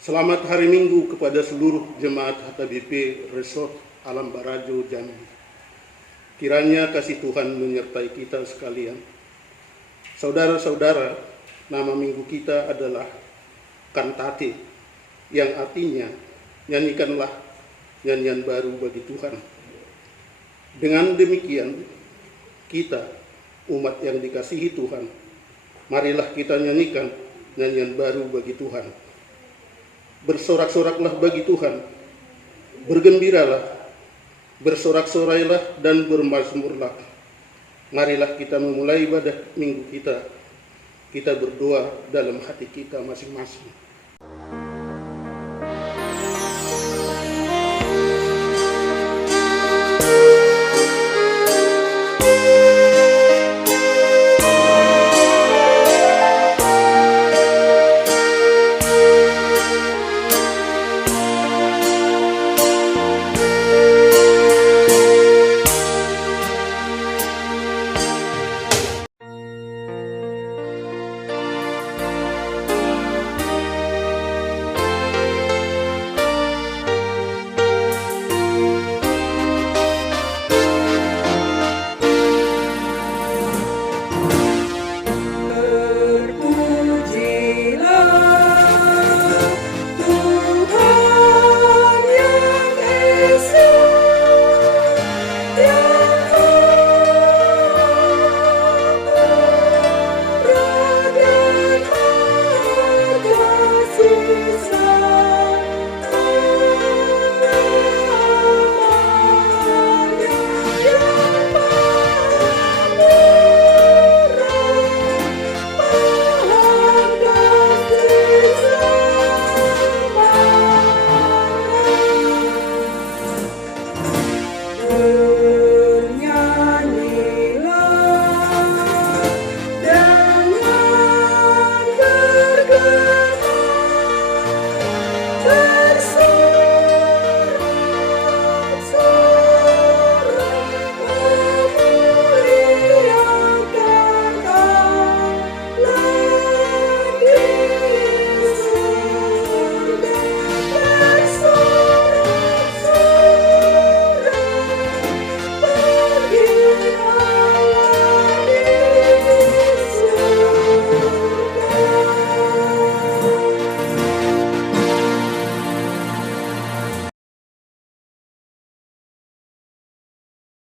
Selamat hari Minggu kepada seluruh jemaat HKBP Resort Alam Barajo Jambi. Kiranya kasih Tuhan menyertai kita sekalian. Saudara-saudara, nama minggu kita adalah Kantate, yang artinya nyanyikanlah nyanyian baru bagi Tuhan. Dengan demikian, kita, umat yang dikasihi Tuhan, marilah kita nyanyikan nyanyian baru bagi Tuhan. Bersorak-soraklah bagi Tuhan, bergembiralah, bersorak-sorailah dan bermazmurlah. Marilah kita memulai ibadah minggu kita. Kita berdoa dalam hati kita masing-masing.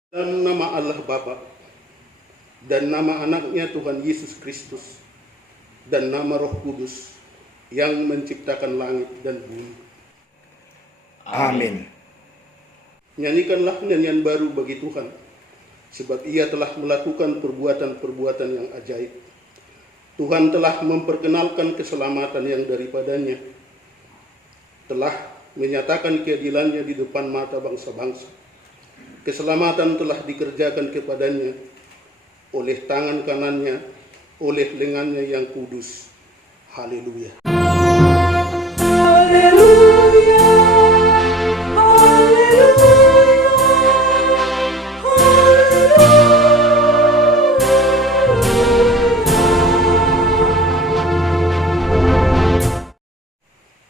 Dalam nama Allah Bapa dan nama anaknya Tuhan Yesus Kristus dan nama Roh Kudus yang menciptakan langit dan bumi. Amin. Nyanyikanlah nyanyian baru bagi Tuhan, sebab Ia telah melakukan perbuatan-perbuatan yang ajaib. Tuhan telah memperkenalkan keselamatan yang daripadanya, telah menyatakan keadilannya di depan mata bangsa-bangsa. Keselamatan telah dikerjakan kepadanya oleh tangan kanannya, oleh lengannya yang kudus. Haleluya. Haleluya.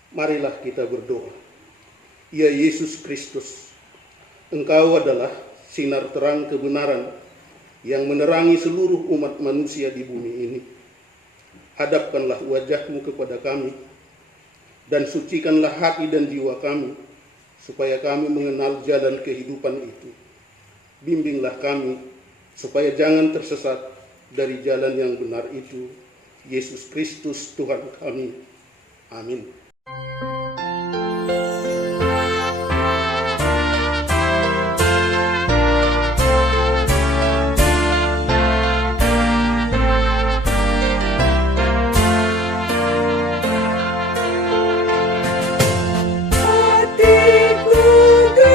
Marilah kita berdoa. Ya Yesus Kristus, Engkau adalah sinar terang kebenaran yang menerangi seluruh umat manusia di bumi ini. Hadapkanlah wajah-Mu kepada kami, dan sucikanlah hati dan jiwa kami, supaya kami mengenal jalan kehidupan itu. Bimbinglah kami, supaya jangan tersesat dari jalan yang benar itu. Yesus Kristus Tuhan kami. Amin. Bagai bunga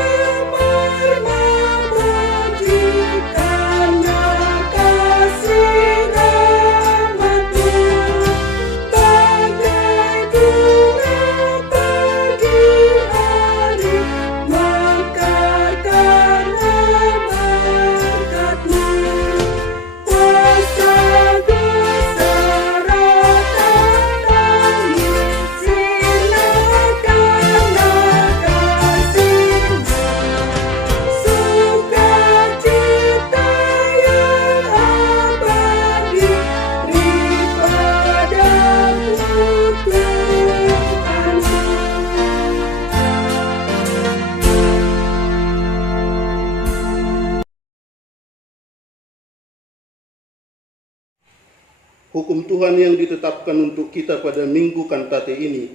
Hukum Tuhan yang ditetapkan untuk kita pada Minggu Kantate ini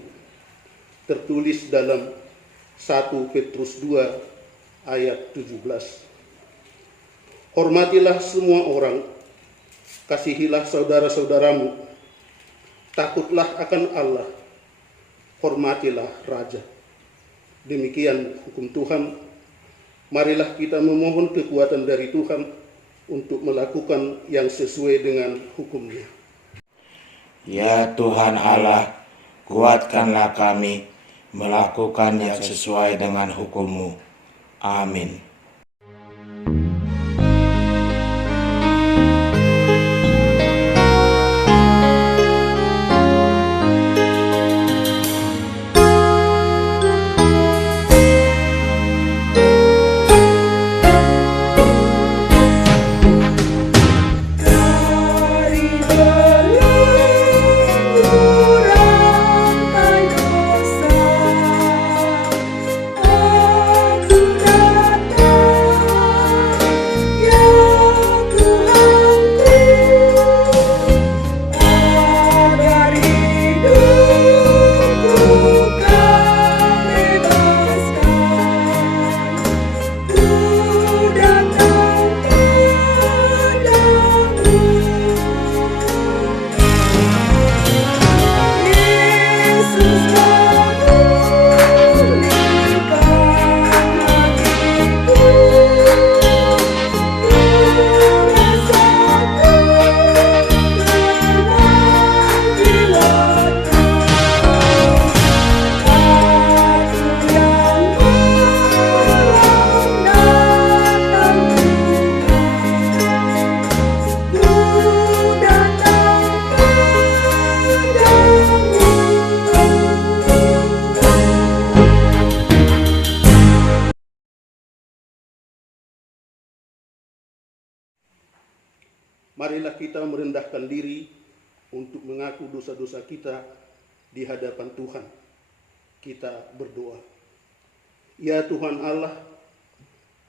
tertulis dalam 1 Petrus 2 ayat 17. Hormatilah semua orang, kasihilah saudara-saudaramu, takutlah akan Allah, hormatilah raja. Demikian hukum Tuhan. Marilah kita memohon kekuatan dari Tuhan untuk melakukan yang sesuai dengan hukum-Nya. Ya Tuhan Allah, kuatkanlah kami melakukan yang sesuai dengan hukum-Mu. Amin. Marilah kita merendahkan diri untuk mengaku dosa-dosa kita di hadapan Tuhan. Kita berdoa. Ya Tuhan Allah,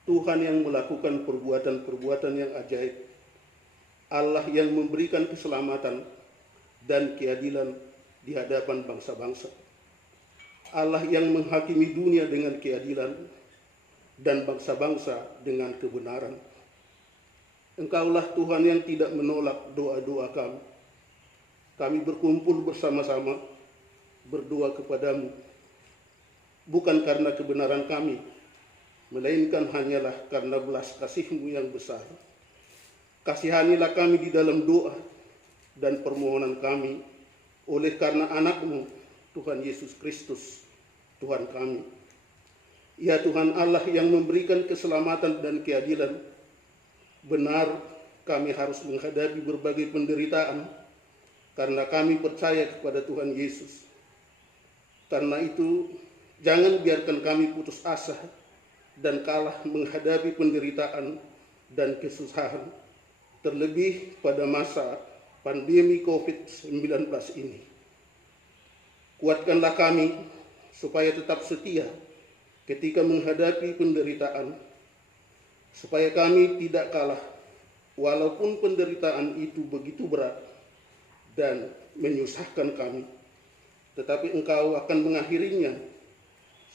Tuhan yang melakukan perbuatan-perbuatan yang ajaib, Allah yang memberikan keselamatan dan keadilan di hadapan bangsa-bangsa, Allah yang menghakimi dunia dengan keadilan dan bangsa-bangsa dengan kebenaran. Engkaulah Tuhan yang tidak menolak doa-doa kami. Kami berkumpul bersama-sama berdoa kepadamu, bukan karena kebenaran kami, melainkan hanyalah karena belas kasih-Mu yang besar. Kasihanilah kami di dalam doa dan permohonan kami oleh karena anak-Mu, Tuhan Yesus Kristus, Tuhan kami. Ya Tuhan Allah yang memberikan keselamatan dan keadilan, benar kami harus menghadapi berbagai penderitaan karena kami percaya kepada Tuhan Yesus. Karena itu, jangan biarkan kami putus asa dan kalah menghadapi penderitaan dan kesusahan, terlebih pada masa pandemi COVID-19 ini. Kuatkanlah kami supaya tetap setia ketika menghadapi penderitaan, supaya kami tidak kalah walaupun penderitaan itu begitu berat dan menyusahkan kami, tetapi Engkau akan mengakhirinya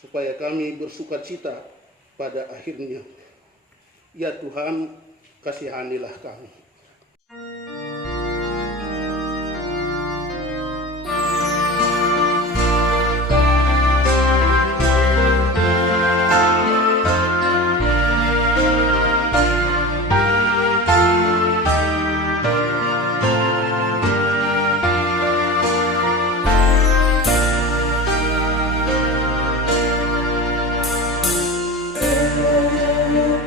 supaya kami bersukacita pada akhirnya. Ya Tuhan, kasihanilah kami. Padamu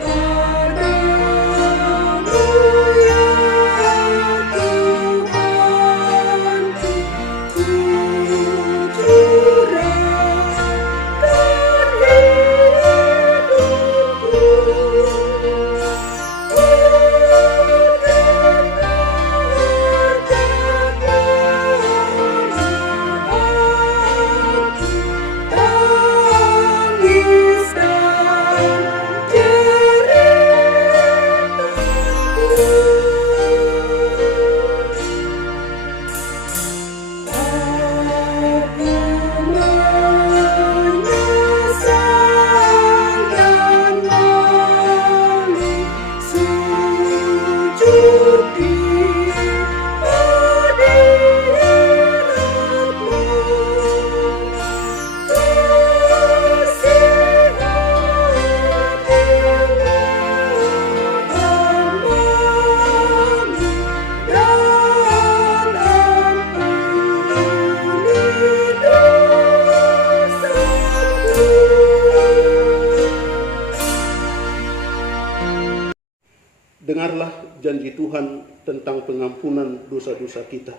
janji Tuhan tentang pengampunan dosa-dosa kita.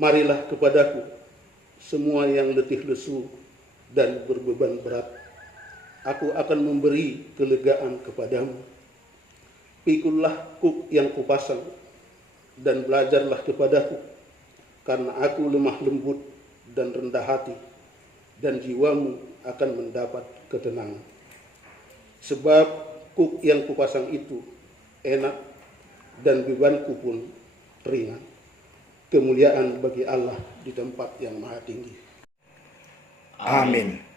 Marilah kepadaku semua yang letih lesu dan berbeban berat. Aku akan memberi kelegaan kepadamu. Pikullah kuk yang kupasang dan belajarlah kepadaku, karena aku lemah lembut dan rendah hati, dan jiwamu akan mendapat ketenangan. Sebab kuk yang kupasang itu enak dan bebanku pun ringan. Kemuliaan bagi Allah di tempat yang maha tinggi. Amin.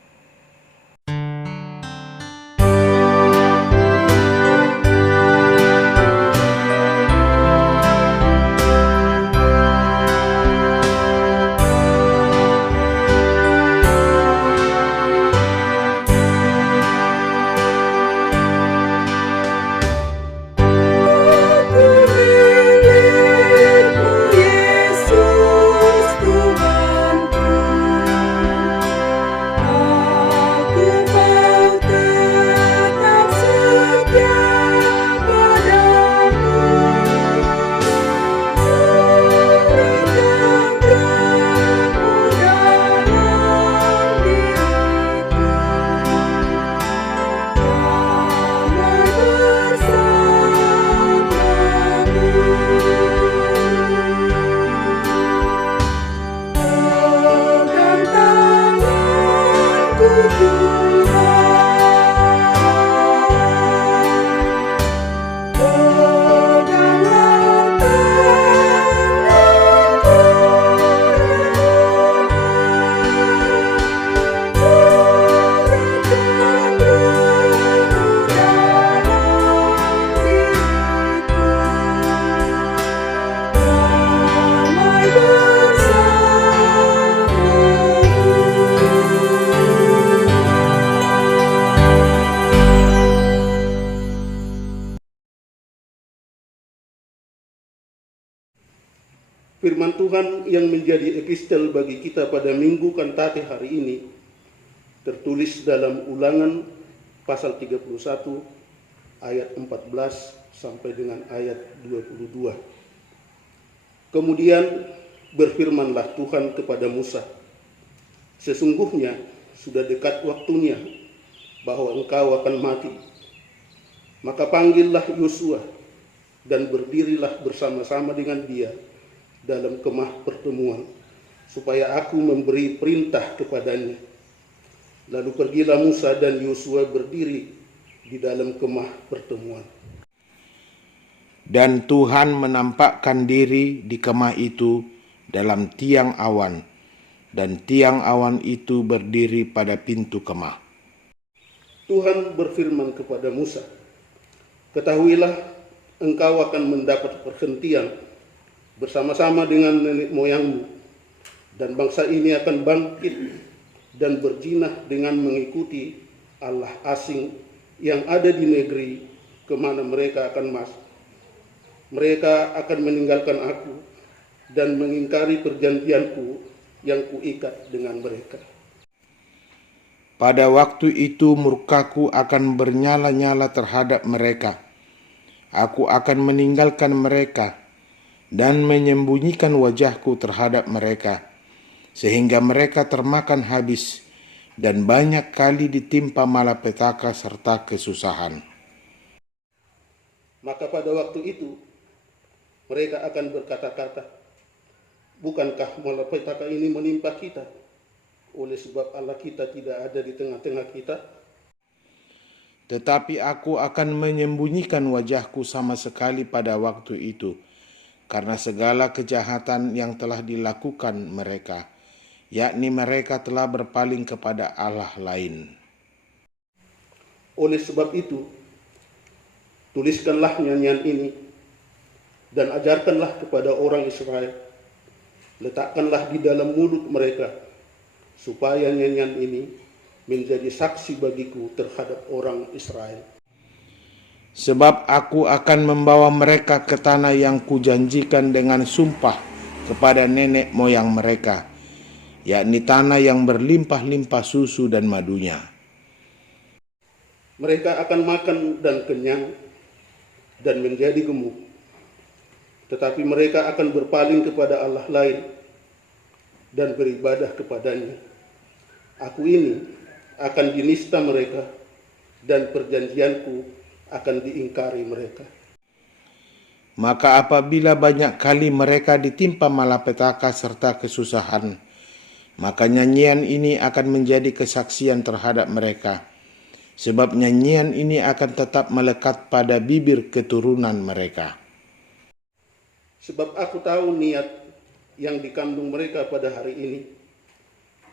Firman Tuhan yang menjadi epistel bagi kita pada Minggu Kantate hari ini tertulis dalam Ulangan pasal 31 ayat 14 sampai dengan ayat 22. Kemudian berfirmanlah Tuhan kepada Musa, "Sesungguhnya sudah dekat waktunya bahwa engkau akan mati. Maka panggillah Yosua dan berdirilah bersama-sama dengan dia dalam kemah pertemuan, supaya aku memberi perintah kepadanya." Lalu pergilah Musa dan Yosua berdiri di dalam kemah pertemuan. Dan Tuhan menampakkan diri di kemah itu dalam tiang awan, dan tiang awan itu berdiri pada pintu kemah. Tuhan berfirman kepada Musa, "Ketahuilah, engkau akan mendapat perhentian bersama-sama dengan nenek moyangmu, dan bangsa ini akan bangkit dan berjinah dengan mengikuti Allah asing yang ada di negeri kemana mereka akan masuk. Mereka akan meninggalkan aku dan mengingkari perjanjianku yang kuikat dengan mereka. Pada waktu itu murkaku akan bernyala-nyala terhadap mereka. Aku akan meninggalkan mereka dan menyembunyikan wajahku terhadap mereka, sehingga mereka termakan habis dan banyak kali ditimpa malapetaka serta kesusahan. Maka pada waktu itu mereka akan berkata-kata, bukankah malapetaka ini menimpa kita, oleh sebab Allah kita tidak ada di tengah-tengah kita? Tetapi aku akan menyembunyikan wajahku sama sekali pada waktu itu, karena segala kejahatan yang telah dilakukan mereka, yakni mereka telah berpaling kepada Allah lain. Oleh sebab itu, tuliskanlah nyanyian ini dan ajarkanlah kepada orang Israel. Letakkanlah di dalam mulut mereka, supaya nyanyian ini menjadi saksi bagiku terhadap orang Israel. Sebab aku akan membawa mereka ke tanah yang kujanjikan dengan sumpah kepada nenek moyang mereka, yakni tanah yang berlimpah-limpah susu dan madunya. Mereka akan makan dan kenyang, dan menjadi gemuk. Tetapi mereka akan berpaling kepada Allah lain dan beribadah kepadanya. Aku ini akan dinista mereka, dan perjanjianku akan diingkari mereka. Maka apabila banyak kali mereka ditimpa malapetaka serta kesusahan, maka nyanyian ini akan menjadi kesaksian terhadap mereka, sebab nyanyian ini akan tetap melekat pada bibir keturunan mereka. Sebab aku tahu niat yang dikandung mereka pada hari ini,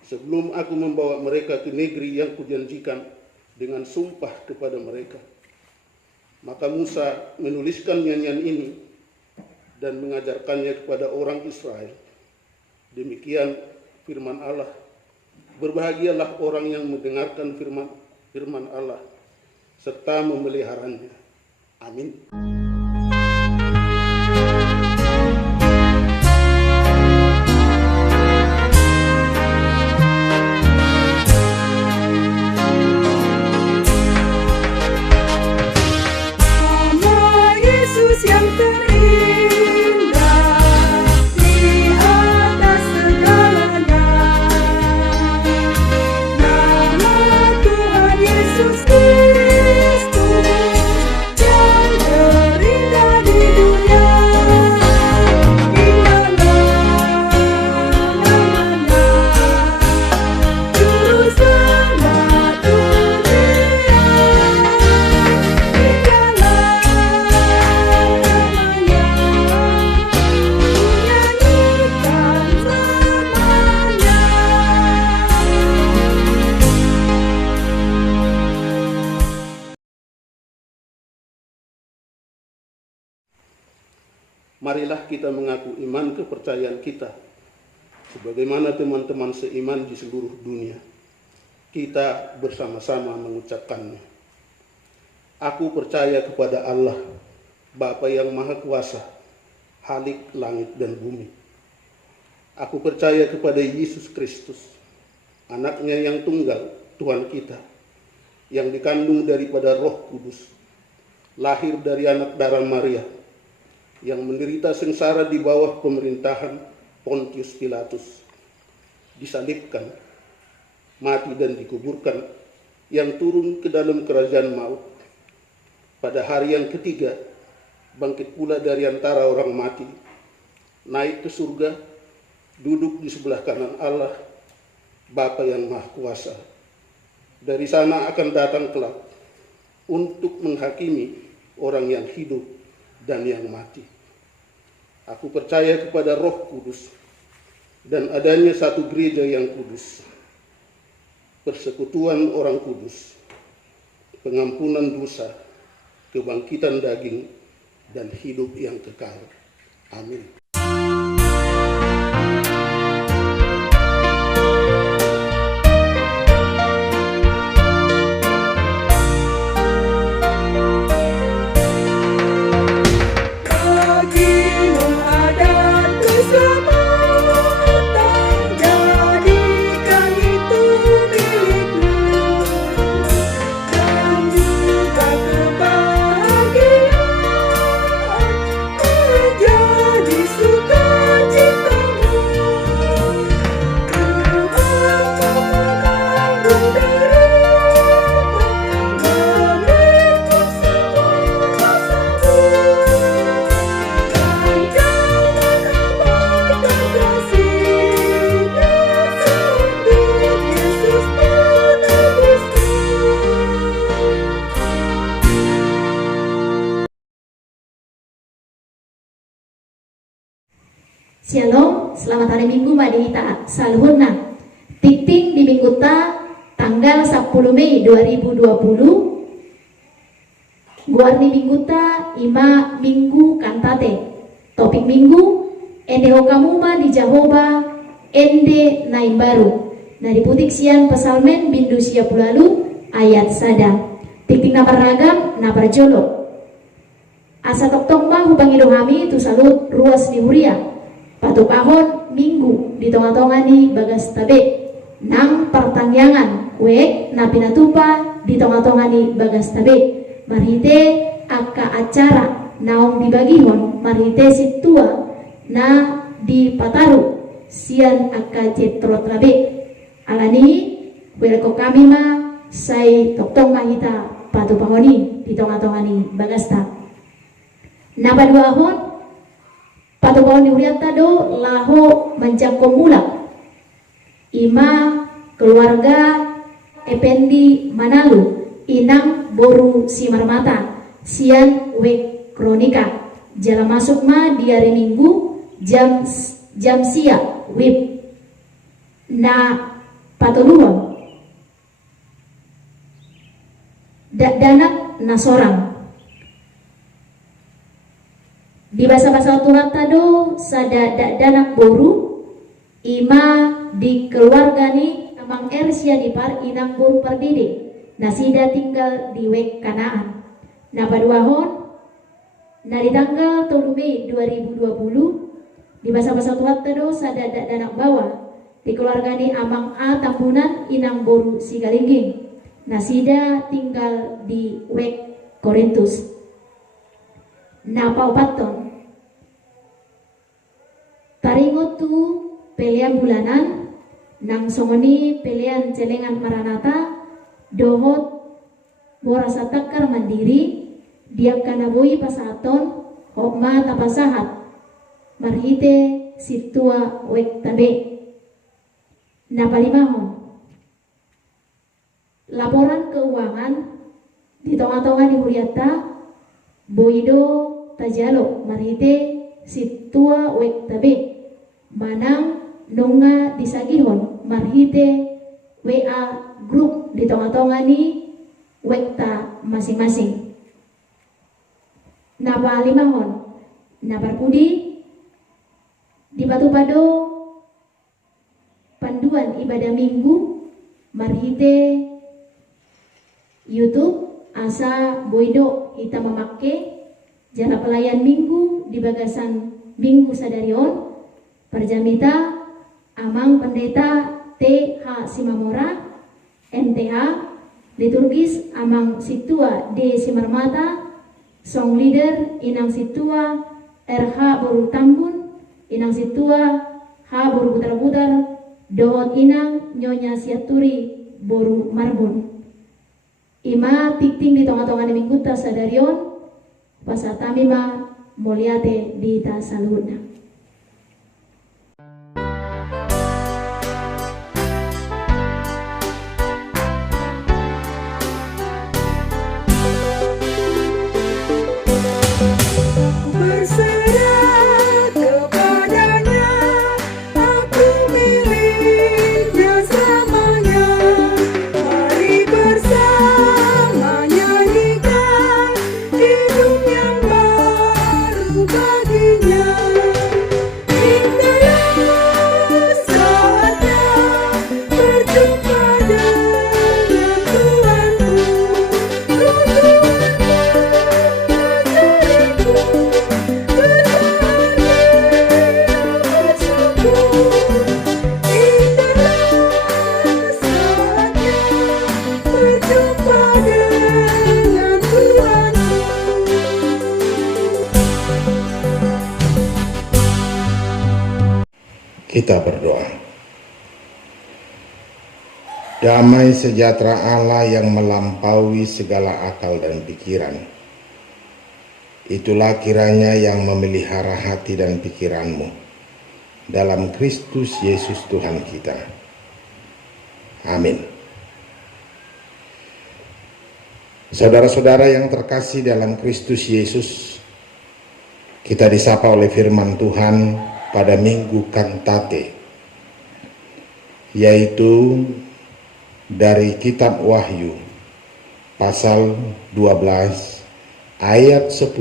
sebelum aku membawa mereka ke negeri yang kujanjikan dengan sumpah kepada mereka. Maka Musa menuliskan nyanyian ini dan mengajarkannya kepada orang Israel. Demikian firman Allah. Berbahagialah orang yang mendengarkan firman Allah serta memeliharanya. Amin. Marilah kita mengaku iman kepercayaan kita, sebagaimana teman-teman seiman di seluruh dunia. Kita bersama-sama mengucapkannya. Aku percaya kepada Allah, Bapa yang Maha Kuasa, Khalik langit dan bumi. Aku percaya kepada Yesus Kristus, anaknya yang tunggal, Tuhan kita, yang dikandung daripada Roh Kudus, lahir dari anak darah Maria, yang menderita sengsara di bawah pemerintahan Pontius Pilatus, disalibkan, mati dan dikuburkan, yang turun ke dalam kerajaan maut. Pada hari yang ketiga, bangkit pula dari antara orang mati, naik ke surga, duduk di sebelah kanan Allah, Bapa yang Maha Kuasa. Dari sana akan datang kelak untuk menghakimi orang yang hidup dan yang mati. Aku percaya kepada Roh Kudus dan adanya satu gereja yang kudus, persekutuan orang kudus, pengampunan dosa, kebangkitan daging, dan hidup yang kekal. Amin. Shalom, selamat hari Minggu Madita Saluhurna. Tikting di Minggu ta tanggal 10 Mei 2020. Guarni Minggu ta ima Minggu kantate. Topik Minggu ende hokamuma di Jahoba ende naimbaru. Dari putik sian pesalmen bindu siap lalu ayat sada. Tikting napar ragam napar jolo. Asa tok-tok mah hubang idohami tu salut ruas di Huria. Patuk ahon minggu di tonga-tonga di bagas tabe nang pertangyangan wek na pinatupa di tonga-tonga di bagas tabe marhite aka acara naong dibagihon marhite situa na di pataru sian aka jetro trabe alani welko kami ma say toktong mahita patu pahoni di tonga-tongani bagasta napadua ahon patu pahoni uriata do laho menjangkau mulak ima keluarga Ependi Manalu inang boru simarmata sian wek kronika jala masuk ma di hari Minggu jam sia wib na patuluan danak na sorang di bahasa-bahasa Tuhan tado sada danak boru ima di keluarga ni Amang Ersia di par inang boru perdidi nasida tinggal di wek Kanaan na paduahon na di tanggal 7 Mei 2020 di bahasa-bahasa Tuhan tado sada danak bawah di keluarga ni Amang A Tambunan inang boru Sigalingging nasida tinggal di wek Korintus na paupaton taringo tu pelean bulanan nang songoni pelean celengan Maranata dohot borasa takar mandiri diak kanaboi pasaton hokma tapasahat marhite situa wek tabe na palimahon laporan keuangan di tonga-tonga di Huriata boido tajalo marhite situa wek tabe manang nonga disagihon marhite WA grup di tonga-tonga ni wekta masing-masing napa limahon napar pudi di Batu Pado panduan ibadah minggu marhite YouTube asa boido kita memakai jana pelayan minggu di bagasan minggu sadarion perjamita Amang Pendeta TH Simamora MTH liturgis Amang Situa D Simarmata song leader Inang Situa RH Boru Tambun Inang Situa H Boru Putar-Putar Dohot Inang Nyonya Siaturi Boru Marbun Ima tikting di tonga-tonga ni mingguta sadarion pasatami ma moliate di tasaluna. Kita berdoa. Damai sejahtera Allah yang melampaui segala akal dan pikiran, itulah kiranya yang memelihara hati dan pikiranmu dalam Kristus Yesus Tuhan kita. Amin. Saudara-saudara yang terkasih dalam Kristus Yesus, kita disapa oleh firman Tuhan pada Minggu Kantate, yaitu dari kitab Wahyu pasal 12 ayat 10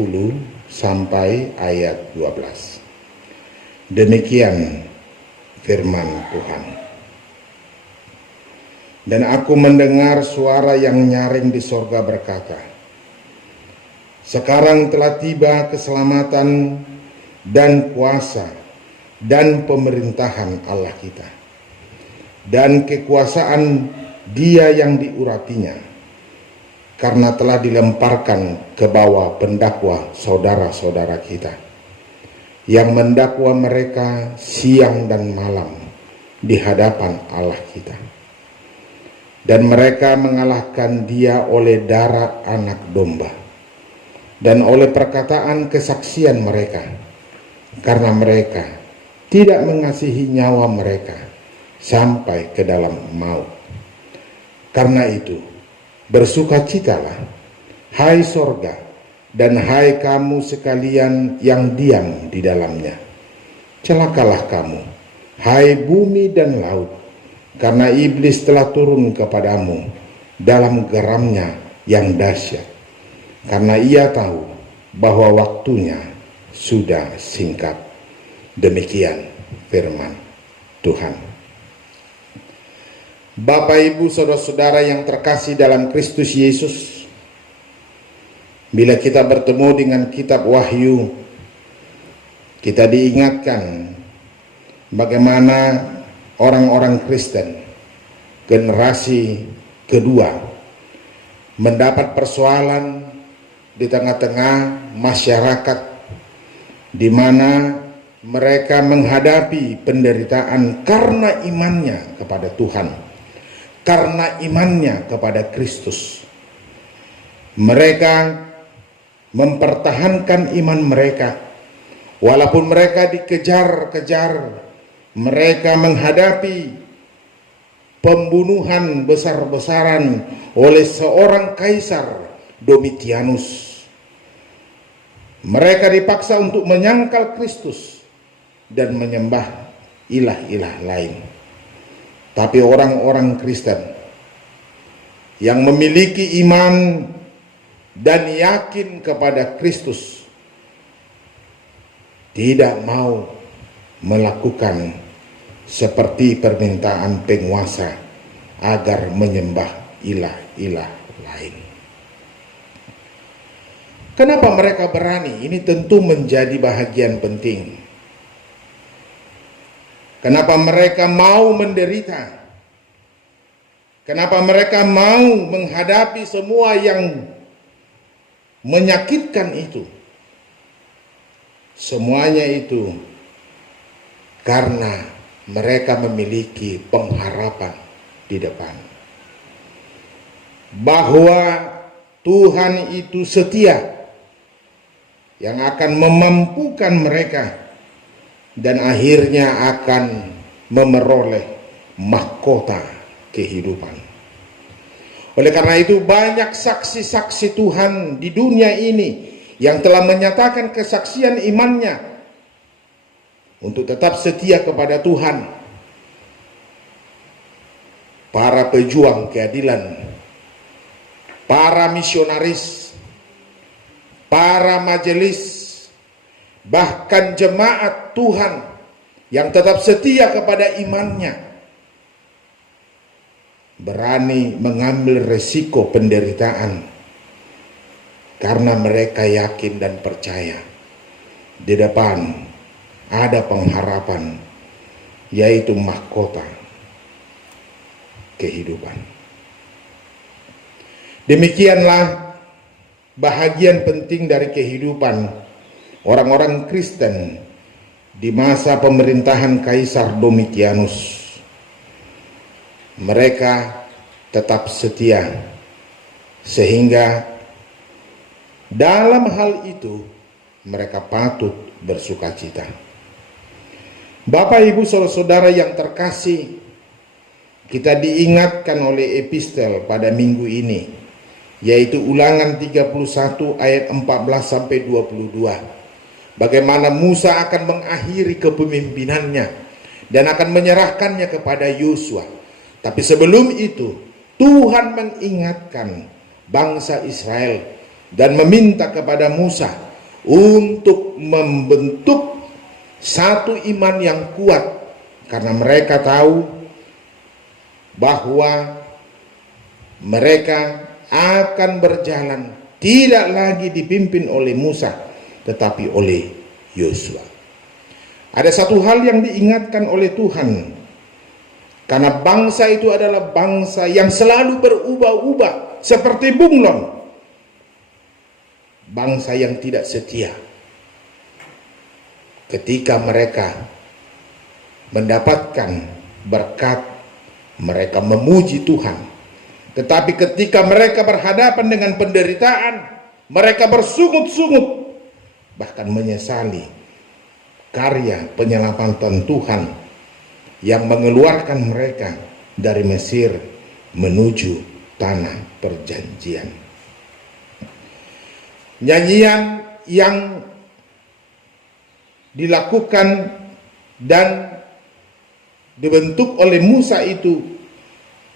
sampai ayat 12. Demikian firman Tuhan. Dan aku mendengar suara yang nyaring di sorga berkata, sekarang telah tiba keselamatan dan kuasa dan pemerintahan Allah kita, dan kekuasaan Dia yang diurapinya, karena telah dilemparkan ke bawah pendakwa saudara-saudara kita yang mendakwa mereka siang dan malam di hadapan Allah kita. Dan mereka mengalahkan dia oleh darah anak domba dan oleh perkataan kesaksian mereka, karena mereka tidak mengasihi nyawa mereka sampai ke dalam maut. Karena itu, bersukacitalah, hai sorga, dan hai kamu sekalian yang diam di dalamnya. Celakalah kamu, hai bumi dan laut, karena iblis telah turun kepadamu dalam geramnya yang dahsyat, karena ia tahu bahwa waktunya sudah singkat. Demikian firman Tuhan. Bapak, Ibu, saudara-saudara yang terkasih dalam Kristus Yesus, bila kita bertemu dengan kitab Wahyu, kita diingatkan bagaimana orang-orang Kristen generasi kedua mendapat persoalan di tengah-tengah masyarakat di mana mereka menghadapi penderitaan karena imannya kepada Tuhan, karena imannya kepada Kristus. Mereka mempertahankan iman mereka walaupun mereka dikejar-kejar, mereka menghadapi pembunuhan besar-besaran oleh seorang kaisar Domitianus. Mereka dipaksa untuk menyangkal Kristus dan menyembah ilah-ilah lain. Tapi orang-orang Kristen yang memiliki iman dan yakin kepada Kristus tidak mau melakukan seperti permintaan penguasa agar menyembah ilah-ilah lain. Kenapa mereka berani? Ini tentu menjadi bahagian penting. Kenapa mereka mau menderita? Kenapa mereka mau menghadapi semua yang menyakitkan itu? Semuanya itu karena mereka memiliki pengharapan di depan, bahwa Tuhan itu setia, yang akan memampukan mereka dan akhirnya akan memeroleh mahkota kehidupan. Oleh karena itu, banyak saksi-saksi Tuhan di dunia ini yang telah menyatakan kesaksian imannya untuk tetap setia kepada Tuhan. Para pejuang keadilan, para misionaris, para majelis, bahkan jemaat Tuhan yang tetap setia kepada imannya, berani mengambil resiko penderitaan karena mereka yakin dan percaya di depan ada pengharapan, yaitu mahkota kehidupan. Demikianlah bahagian penting dari kehidupan orang-orang Kristen di masa pemerintahan Kaisar Domitianus. Mereka tetap setia, sehingga dalam hal itu mereka patut bersukacita. Bapak, Ibu, saudara-saudara yang terkasih, kita diingatkan oleh epistel pada minggu ini, yaitu Ulangan 31 ayat 14 sampai 22. Bagaimana Musa akan mengakhiri kepemimpinannya dan akan menyerahkannya kepada Yosua. Tapi sebelum itu, Tuhan mengingatkan bangsa Israel dan meminta kepada Musa untuk membentuk satu iman yang kuat, karena mereka tahu bahwa mereka akan berjalan tidak lagi dipimpin oleh Musa, tetapi oleh Yosua. Ada satu hal yang diingatkan oleh Tuhan Karena bangsa itu adalah bangsa yang selalu berubah-ubah seperti bunglon. Bangsa yang tidak setia. Ketika mereka mendapatkan berkat, mereka memuji Tuhan. Tetapi ketika mereka berhadapan dengan penderitaan, mereka bersungut-sungut, bahkan menyesali karya penyelamatan Tuhan yang mengeluarkan mereka dari Mesir menuju tanah perjanjian. Nyanyian yang dilakukan dan dibentuk oleh Musa itu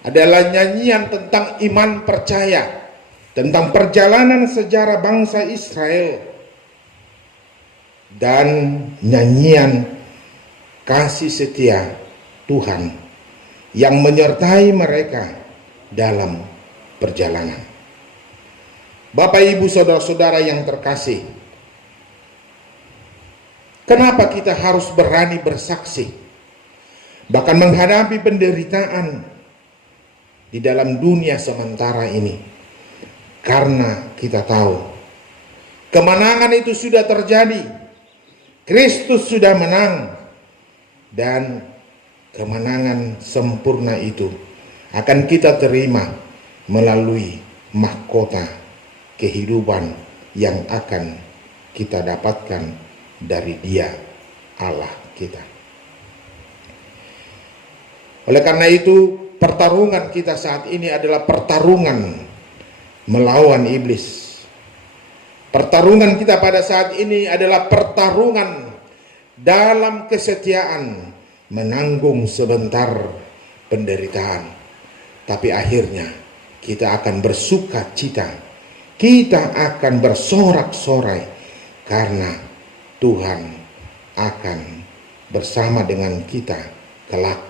adalah nyanyian tentang iman percaya, tentang perjalanan sejarah bangsa Israel, dan nyanyian kasih setia Tuhan yang menyertai mereka dalam perjalanan. Bapak, Ibu, saudara-saudara yang terkasih, kenapa kita harus berani bersaksi, bahkan menghadapi penderitaan di dalam dunia sementara ini? Karena kita tahu kemenangan itu sudah terjadi, Kristus sudah menang, dan kemenangan sempurna itu akan kita terima melalui mahkota kehidupan yang akan kita dapatkan dari Dia, Allah kita. Oleh karena itu, pertarungan kita saat ini adalah pertarungan melawan iblis. Pertarungan kita pada saat ini adalah pertarungan dalam kesetiaan, menanggung sebentar penderitaan, tapi akhirnya kita akan bersuka cita, kita akan bersorak-sorai karena Tuhan akan bersama dengan kita kelak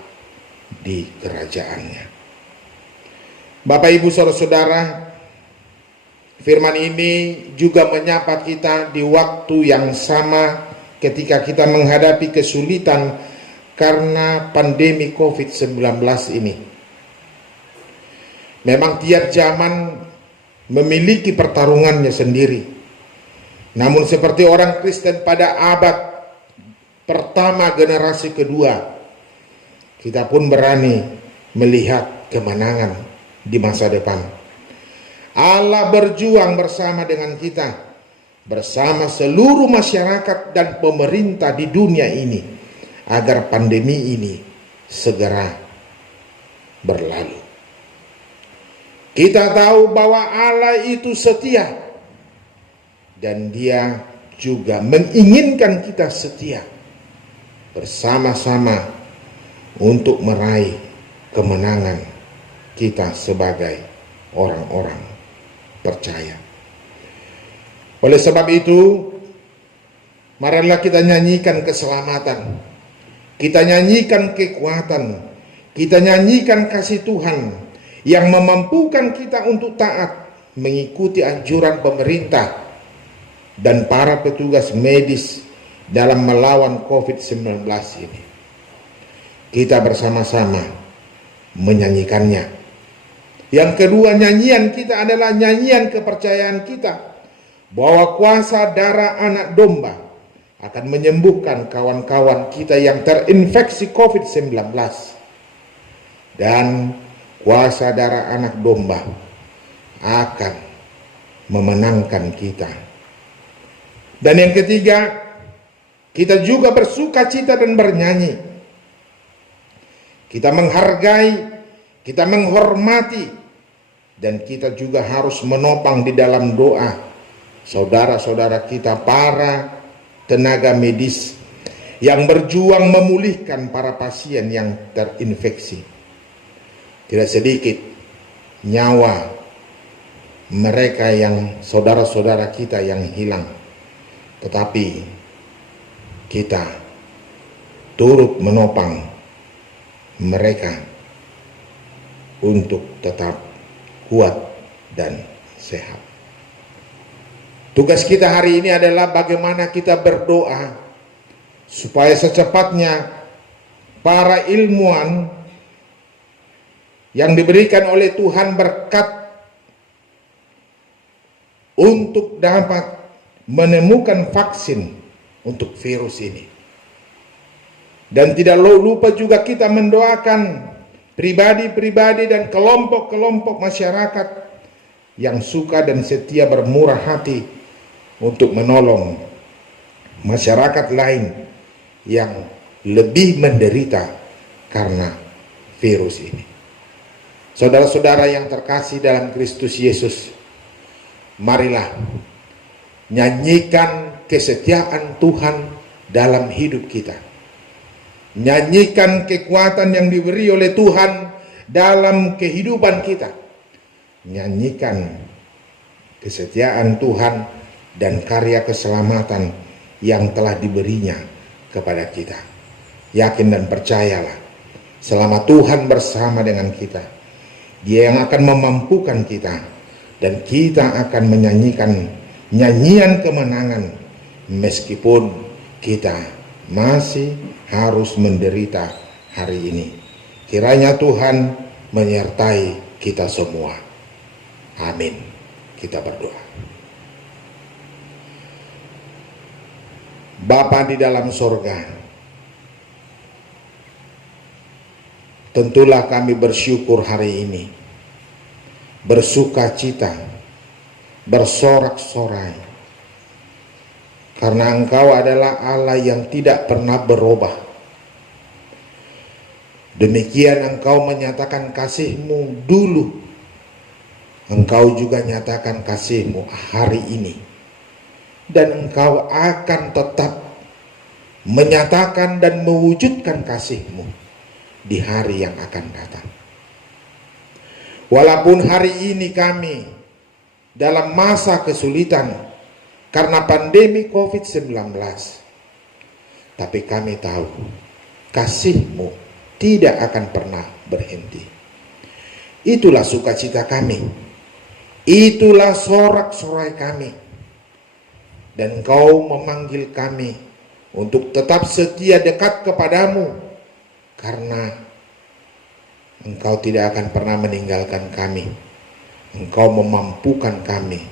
di kerajaannya. Bapak, Ibu, saudara-saudara, firman ini juga menyapa kita di waktu yang sama ketika kita menghadapi kesulitan karena pandemi COVID-19 ini. Memang tiap zaman memiliki pertarungannya sendiri. Namun seperti orang Kristen pada abad pertama generasi kedua, kita pun berani melihat kemenangan di masa depan. Allah berjuang bersama dengan kita, bersama seluruh masyarakat dan pemerintah di dunia ini, agar pandemi ini segera berlalu. Kita tahu bahwa Allah itu setia, dan Dia juga menginginkan kita setia bersama-sama untuk meraih kemenangan kita sebagai orang-orang percaya. Oleh sebab itu, marilah kita nyanyikan keselamatan, kita nyanyikan kekuatan, kita nyanyikan kasih Tuhan yang memampukan kita untuk taat mengikuti anjuran pemerintah dan para petugas medis dalam melawan COVID-19 ini. Kita bersama-sama menyanyikannya. Yang kedua, nyanyian kita adalah nyanyian kepercayaan kita bahwa kuasa darah anak domba akan menyembuhkan kawan-kawan kita yang terinfeksi COVID-19, dan kuasa darah anak domba akan memenangkan kita. Dan yang ketiga, kita juga bersuka cita dan bernyanyi. Kita menghargai, kita menghormati, dan kita juga harus menopang di dalam doa saudara-saudara kita, para tenaga medis yang berjuang memulihkan para pasien yang terinfeksi. Tidak sedikit nyawa mereka yang saudara-saudara kita yang hilang, tetapi kita turut menopang mereka untuk tetap kuat dan sehat. Tugas kita hari ini adalah bagaimana kita berdoa supaya secepatnya para ilmuwan yang diberikan oleh Tuhan berkat untuk dapat menemukan vaksin untuk virus ini. Dan tidak lupa juga kita mendoakan pribadi-pribadi dan kelompok-kelompok masyarakat yang suka dan setia bermurah hati untuk menolong masyarakat lain yang lebih menderita karena virus ini. Saudara-saudara yang terkasih dalam Kristus Yesus, marilah nyanyikan kesetiaan Tuhan dalam hidup kita. Nyanyikan kekuatan yang diberi oleh Tuhan dalam kehidupan kita. Nyanyikan kesetiaan Tuhan dan karya keselamatan yang telah diberinya kepada kita. Yakin dan percayalah, selama Tuhan bersama dengan kita, Dia yang akan memampukan kita, dan kita akan menyanyikan nyanyian kemenangan meskipun kita masih harus menderita hari ini. Kiranya Tuhan menyertai kita semua. Amin. Kita berdoa. Bapa di dalam sorga, tentulah kami bersyukur hari ini, bersuka cita, bersorak-sorai, karena Engkau adalah Allah yang tidak pernah berubah. Demikian Engkau menyatakan kasih-Mu dulu, Engkau juga nyatakan kasih-Mu hari ini, dan Engkau akan tetap menyatakan dan mewujudkan kasih-Mu di hari yang akan datang. Walaupun hari ini kami dalam masa kesulitan karena pandemi COVID-19, tapi kami tahu kasih-Mu tidak akan pernah berhenti. Itulah sukacita kami, itulah sorak-sorai kami, dan Engkau memanggil kami untuk tetap setia dekat kepadamu, karena Engkau tidak akan pernah meninggalkan kami. Engkau memampukan kami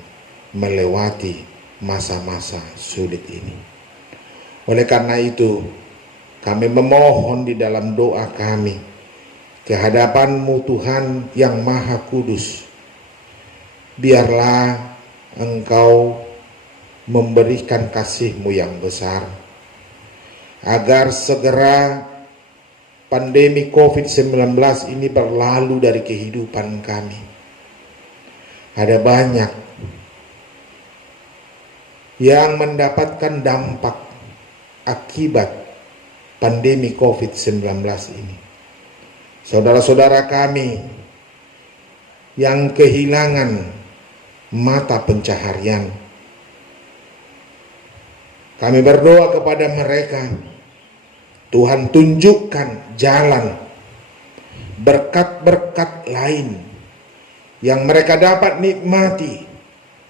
melewati masa-masa sulit ini. Oleh karena itu, kami memohon di dalam doa kami ke hadapan-Mu Tuhan yang Maha Kudus, biarlah Engkau memberikan kasih-Mu yang besar, agar segera pandemi COVID-19 ini berlalu dari kehidupan kami. Ada banyak yang mendapatkan dampak akibat pandemi COVID-19 ini. Saudara-saudara kami yang kehilangan mata pencaharian, kami berdoa kepada mereka, Tuhan tunjukkan jalan, berkat-berkat lain yang mereka dapat nikmati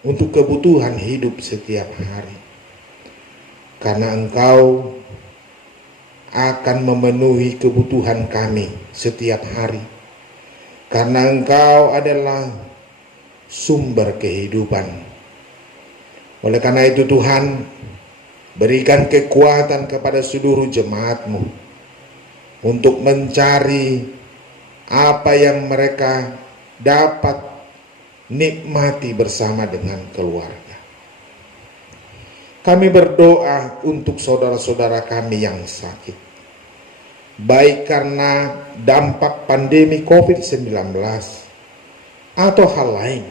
untuk kebutuhan hidup setiap hari. Karena Engkau akan memenuhi kebutuhan kami setiap hari. Karena Engkau adalah sumber kehidupan. Oleh karena itu Tuhan, berikan kekuatan kepada seluruh jemaat-Mu untuk mencari apa yang mereka dapat nikmati bersama dengan keluarga. Kami berdoa untuk saudara-saudara kami yang sakit, baik karena dampak pandemi COVID-19 atau hal lain.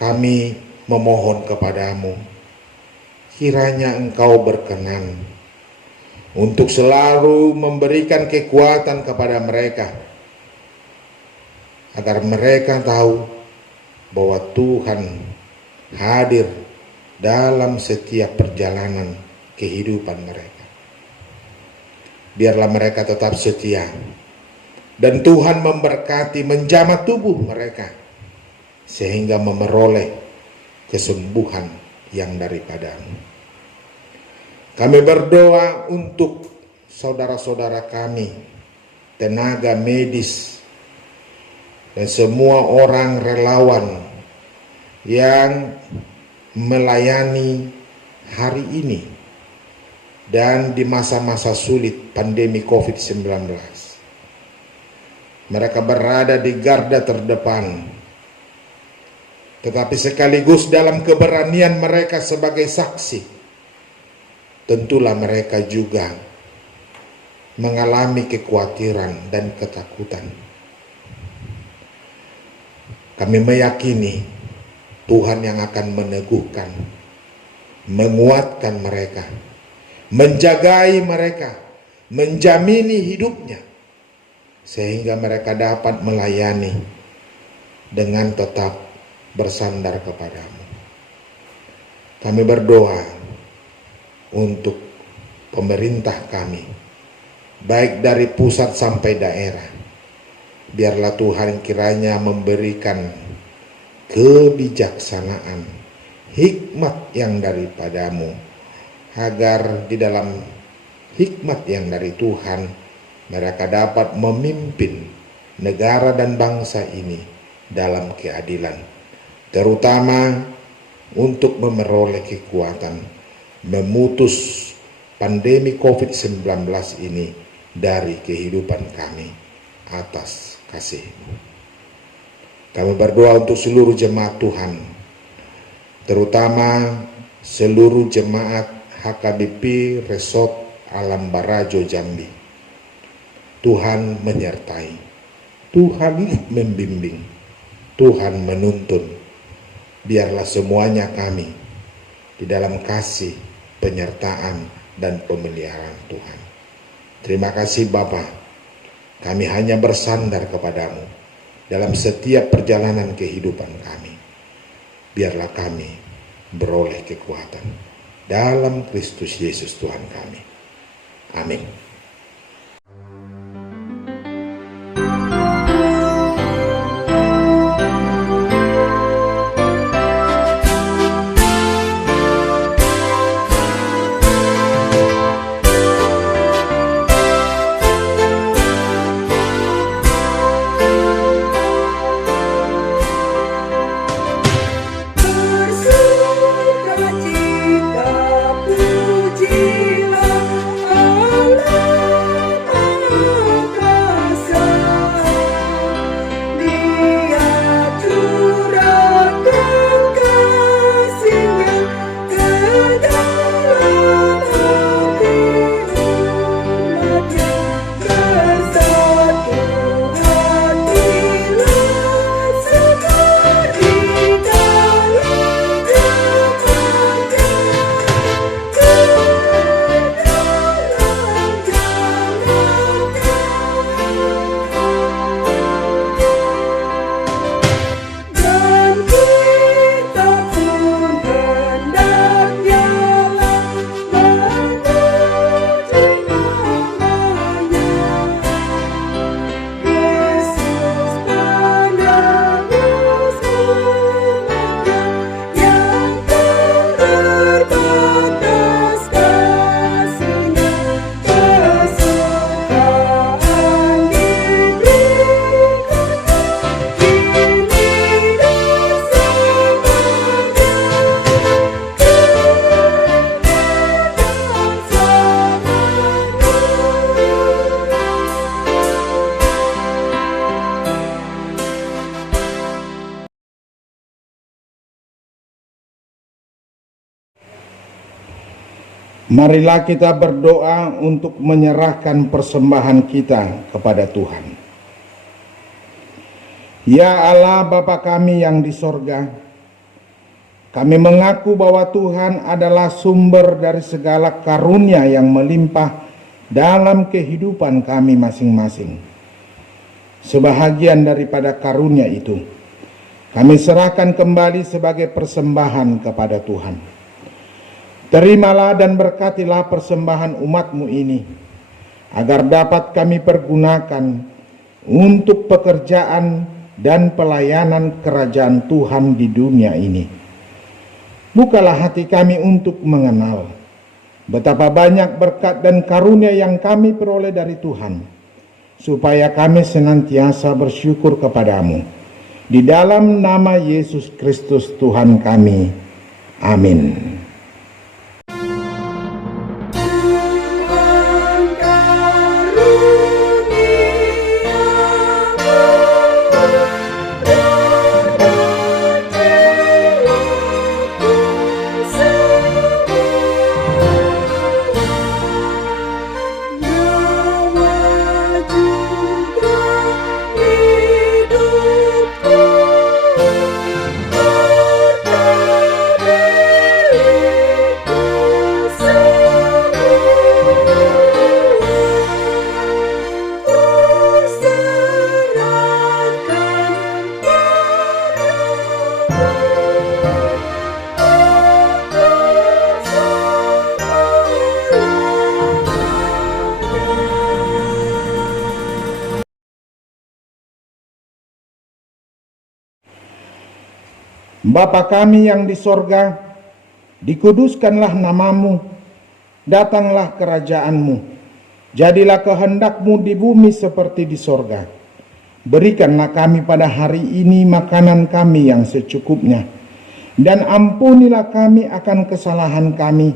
Kami memohon kepadamu, kiranya Engkau berkenan untuk selalu memberikan kekuatan kepada mereka, agar mereka tahu bahwa Tuhan hadir dalam setiap perjalanan kehidupan mereka. Biarlah mereka tetap setia, dan Tuhan memberkati menjamah tubuh mereka, sehingga memperoleh kesembuhan yang daripada-Mu. Kami berdoa untuk saudara-saudara kami tenaga medis, dan semua orang relawan yang melayani hari ini dan di masa-masa sulit pandemi COVID-19. Mereka berada di garda terdepan, tetapi sekaligus dalam keberanian mereka sebagai saksi, tentulah mereka juga mengalami kekhawatiran dan ketakutan. Kami meyakini Tuhan yang akan meneguhkan, menguatkan mereka, menjagai mereka, menjamini hidupnya, sehingga mereka dapat melayani dengan tetap bersandar kepadamu. Kami berdoa untuk pemerintah kami, baik dari pusat sampai daerah. Biarlah Tuhan kiranya memberikan kebijaksanaan, hikmat yang daripadamu, agar di dalam hikmat yang dari Tuhan mereka dapat memimpin negara dan bangsa ini dalam keadilan, terutama untuk memperoleh kekuatan memutus pandemi COVID-19 ini dari kehidupan kami atas kasih-Mu. Kami berdoa untuk seluruh jemaat Tuhan, terutama seluruh jemaat HKBP Resort Alam Barajo Jambi. Tuhan menyertai, Tuhan membimbing, Tuhan menuntun. Biarlah semuanya kami di dalam kasih, penyertaan, dan pemeliharaan Tuhan. Terima kasih Bapa, kami hanya bersandar kepadamu dalam setiap perjalanan kehidupan kami. Biarlah kami beroleh kekuatan dalam Kristus Yesus Tuhan kami. Amin. Marilah kita berdoa untuk menyerahkan persembahan kita kepada Tuhan. Ya Allah Bapa kami yang di sorga, kami mengaku bahwa Tuhan adalah sumber dari segala karunia yang melimpah dalam kehidupan kami masing-masing. Sebahagian daripada karunia itu, kami serahkan kembali sebagai persembahan kepada Tuhan. Terimalah dan berkatilah persembahan umat-Mu ini, agar dapat kami pergunakan untuk pekerjaan dan pelayanan kerajaan Tuhan di dunia ini. Bukalah hati kami untuk mengenal betapa banyak berkat dan karunia yang kami peroleh dari Tuhan, supaya kami senantiasa bersyukur kepadamu. Di dalam nama Yesus Kristus Tuhan kami. Amin. Bapa kami yang di sorga, dikuduskanlah namamu, datanglah kerajaanmu, jadilah kehendakmu di bumi seperti di sorga. Berikanlah kami pada hari ini makanan kami yang secukupnya, dan ampunilah kami akan kesalahan kami,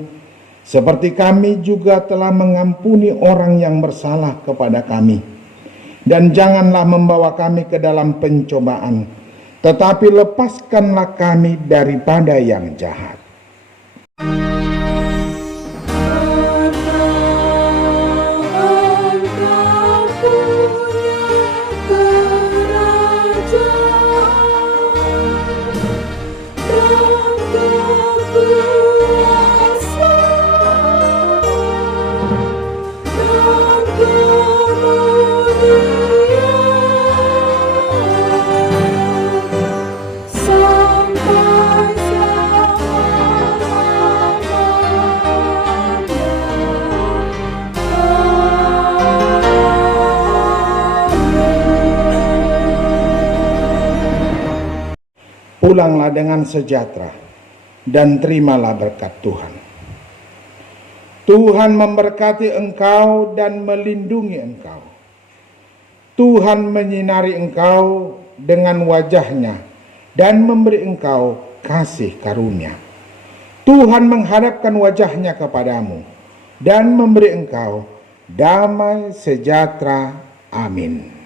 seperti kami juga telah mengampuni orang yang bersalah kepada kami. Dan janganlah membawa kami ke dalam pencobaan, tetapi lepaskanlah kami daripada yang jahat. Pulanglah dengan sejahtera dan terimalah berkat Tuhan. Tuhan memberkati engkau dan melindungi engkau. Tuhan menyinari engkau dengan wajahnya dan memberi engkau kasih karunia. Tuhan menghadapkan wajahnya kepadamu dan memberi engkau damai sejahtera. Amin.